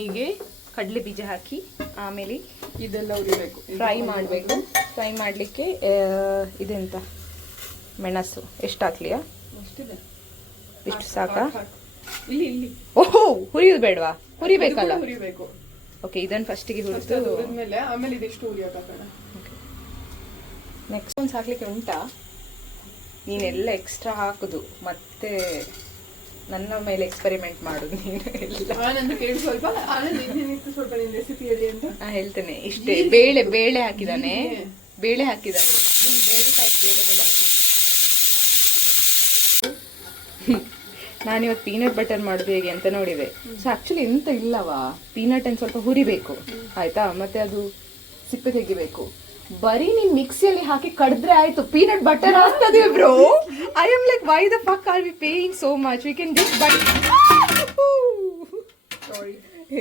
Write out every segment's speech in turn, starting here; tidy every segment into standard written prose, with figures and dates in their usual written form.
ಹೀಗೆ ಕಡಲೆ ಬೀಜ ಹಾಕಿ ಆಮೇಲೆ ಇದೆಲ್ಲ ಉರಿಬೇಕು, ಫ್ರೈ ಮಾಡಬೇಕು. ಫ್ರೈ ಮಾಡಲಿಕ್ಕೆ ಇದೆಂತ ಮೆಣಸು ಎಷ್ಟು ಹಾಕ್ಲಿಯಾ? ಅಷ್ಟಿದೆ, ಇಷ್ಟು ಸಾಕಾ? ಇಲ್ಲಿ ಇಲ್ಲಿ ಓಹೋ, ಹುರಿಯೋದು ಬೇಡವಾ? ಹುರಿಬೇಕಲ್ಲ? ಹುರಿಬೇಕು. ಓಕೆ, ಇದನ್ನು ಫಸ್ಟಿಗೆ ಹುರಿದು ಹುರಿದ್ಮೇಲೆ ಆಮೇಲೆ ಇದೆಷ್ಟು ಹುರಿಯೋಕ್ಕಾಗಲ್ಲ. ನೆಕ್ಸ್ಟ್ ಒಂದು ಹಾಕ್ಲಿಕ್ಕೆ ಉಂಟಾ? ನೀನೆಲ್ಲ ಎಕ್ಸ್ಟ್ರಾ ಹಾಕುದು ಮತ್ತೆ ನನ್ನ ಮೇಲೆ ಎಕ್ಸ್ಪೆರಿಮೆಂಟ್ ಮಾಡುದು ನೀನು ಎಲ್ಲ. ಆನಂದ್ ಕೇಳಿ ಸ್ವಲ್ಪ, ಆನಂದ್ ಇನ್ನೇನಿತ್ತು ಸ್ವಲ್ಪ ನಿನ್ನ ರೆಸಿಪಿ ಹೇಳಿ ಅಂತ. ಹೇಳ್ತೇನೆ. ಇಷ್ಟೇ, ಬೇಳೆ ಹಾಕಿದಾನೆ, ಬೇಳೆ ಹಾಕಿದಾನೆ. ನಾನಿವತ್ತು ಪೀನಟ್ ಬಟರ್ ಮಾಡೋದು ಹೇಗೆ ಅಂತ ನೋಡಿದೆ. ಸೊ ಆಕ್ಚುಲಿ ಎಂತ ಇಲ್ಲವಾ, ಪೀನಟ್ ಅನ್ನು ಸ್ವಲ್ಪ ಹುರಿಬೇಕು ಆಯ್ತಾ, ಮತ್ತೆ ಅದು ಸಿಪ್ಪೆ ತೆಗಿಬೇಕು. ಬರೀ ನೀನ್ ಮಿಕ್ಸಿಯಲ್ಲಿ ಹಾಕಿ ಕಡಿದ್ರೆ ಆಯ್ತು, ಪೀನಟ್ ಬಟರ್ ಆಗ್ತದೆ bro. I am like, why the fuck are we paying so much, we can just but.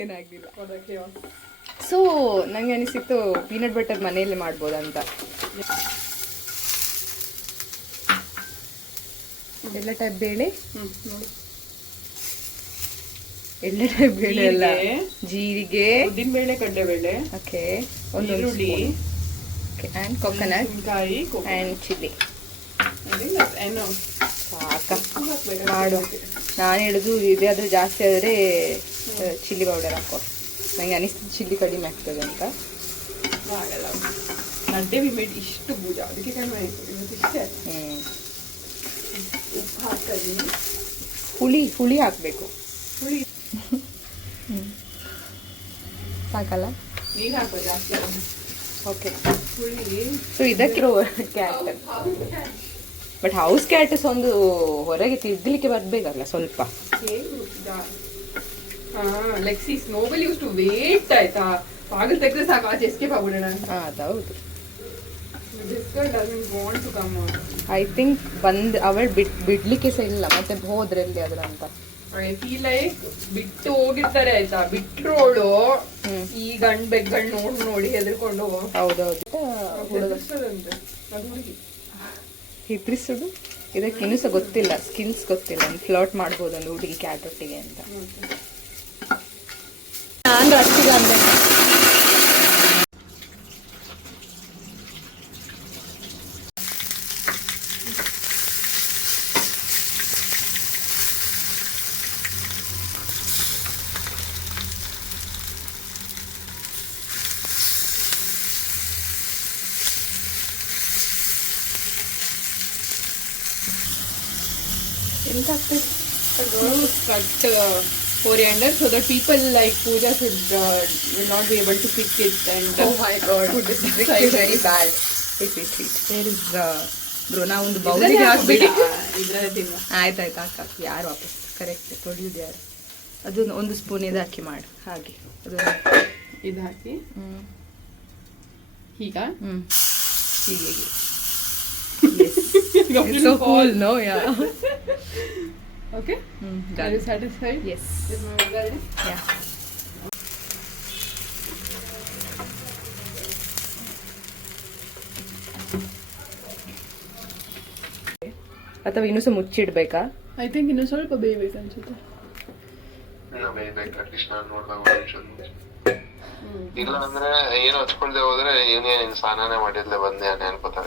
ಏನಾಗಿಲ್ಲ. ಸೊ ನಂಗೆ ಅನಿಸಿತ್ತು ಪೀನಟ್ ಬಟರ್ ಮನೆಯಲ್ಲೇ ಮಾಡ್ಬೋದಂತ. ಎಲ್ಲ ಟೈಪ್ ಬೇಳೆ, ಎಲ್ಲ ಟೈಪ್ ಬೇಳೆ ಅಲ್ಲ, ಜೀರಿಗೆ, ಉದ್ದಿನ ಬೇಳೆ, ಕಡಲೆ ಬೇಳೆ, ಓಕೆ, ಒಂದು ಈರುಳ್ಳಿ, and coconut ಕಾಯಿ and chili. ಸಾಕ ಮಾಡು. ನಾನು ಹೇಳುದು ಇದೆ, ಆದ್ರೆ ಜಾಸ್ತಿ ಆದರೆ ಚಿಲ್ಲಿ ಪೌಡರ್ ಹಾಕೋ. ನಂಗೆ ಅನಿಸ್ತು ಚಿಲ್ಲಿ ಕಡಿಮೆ ಆಗ್ತದೆ ಅಂತ. ಆಗಲ್ಲ, ನಡ್ಡೆ ಮೇಡ್ ಇಷ್ಟು ಬೂಜ, ಅದಕ್ಕೆ ಕಡಿಮೆ ಆಯಿತು ಇವತ್ತಿಷ್ಟೇ. ಉಪ್ಪು ಹಾಕ್ತೀನಿ, ಹುಳಿ ಹಾಕಬೇಕು. ಹುಳಿ ಸಾಕಲ್ಲ? ನೀರು ಹಾಕೋ ಜಾಸ್ತಿ. ಓಕೆ, ಹುಳಿ. ಸೊ ಇದಕ್ಕೆ ಕ್ಯಾಟ್, ಬಟ್ ಹೌಸ್ ಕ್ಯಾಟಸ್ ಒಂದು ಹೊರಗೆ ತಿರ್ಗಲಿಕ್ಕೆ ಬರಬೇಕಲ್ಲ ಸ್ವಲ್ಪ. ಲೆಕ್ಸಿಸ್ ನೋಬಲ್ ಯೂಸ್ ಟು ವೇಟ್ ಆಯ್ತಾ, ಬಾಗಿಲು ತೆಗೆದ್ರೆ ಸಾಕು ಆಚೆ ಎಸ್ಕೇಪ್ ಆಗ್ಬಿಡೋಣ. ಅದೌದು. ಐ ಥಿಂಕ್ ಅವಳು ಬಿಡ್ಲಿಕ್ಕೆ ಸಹ ಇಲ್ಲ, ಮತ್ತೆ ಹೋದ್ರಲ್ಲಿ ಅದ್ರ ಅಂತ. ಫೀಲ್ ಲೈಕ್ ಬಿಟ್ಟು ಹೋಗಿರ್ತಾರೆ ಆಯ್ತಾ, ಬಿಟ್ರೋಳು ಈ ಗಂಡ್ ಬೆಗ್ಗಂಡ್ ನೋಡಿ ಹೆದರ್ಕೊಂಡು. ಹೌದೌದು. ಹೆದ್ರಿಸುದು ಇದಕ್ಕೆ ಇನ್ನೂ ಸಹ ಗೊತ್ತಿಲ್ಲ, ಸ್ಕಿಲ್ಸ್ ಗೊತ್ತಿಲ್ಲ. ಫ್ಲರ್ಟ್ ಮಾಡ್ಬೋದು ಒಂದು ಹುಡುಗಿ ಕ್ಯಾಟ್ ಒಟ್ಟಿಗೆ ಅಂತ. ನಾನು ಅಷ್ಟಿಗೆ ಅಂದೆ. Cut coriander so that people like Pooja should will not be able to pick it and Oh my god, put this it is aside. very bad. Wait. There is bro, ನಾ ಒಂದು ಬೌಲಿಗೆ ಹಾಕ್ಬಿಡಿ. ಇದ್ರಲ್ಲೇ ತಿನ್ನು. ಆಯ್ತಾಯ್ತು, ಹಾಕ. ಯಾರು ವಾಪಸ್ ಕರೆಕ್ಟ್ ತೊಳೆಯುದು ಯಾರು? ಅದು ಒಂದು ಸ್ಪೂನ್ ಇದು ಹಾಕಿ ಮಾಡು ಹಾಗೆ. ಅದು ಇದು ಹಾಕಿ ಈಗ ಹೀಗೆ. It's so cool, no? Yeah. Okay. Are you satisfied? Yes. Is my work ready? Yeah. ಅಥವಾ ಇನ್ನೂ ಸಹ ಮುಚ್ಚಿಡ್ಬೇಕಾ? ಐ ಥಿಂಕ್ ಇನ್ನು ಸ್ವಲ್ಪ ಬೇಯಬೇಕು ಅನ್ಸುತ್ತೆ. ಇಲ್ಲ ಅಂದ್ರೆ ಏನು ಹಚ್ಕೊಳ್ದೆ ಹೋದ್ರೆ ಏನೇ ಸ್ನಾನನೇ ಮಾಡಿದ್ಲೆ ಬಂದೆ ಅನ್ಕೋತಾರೆ.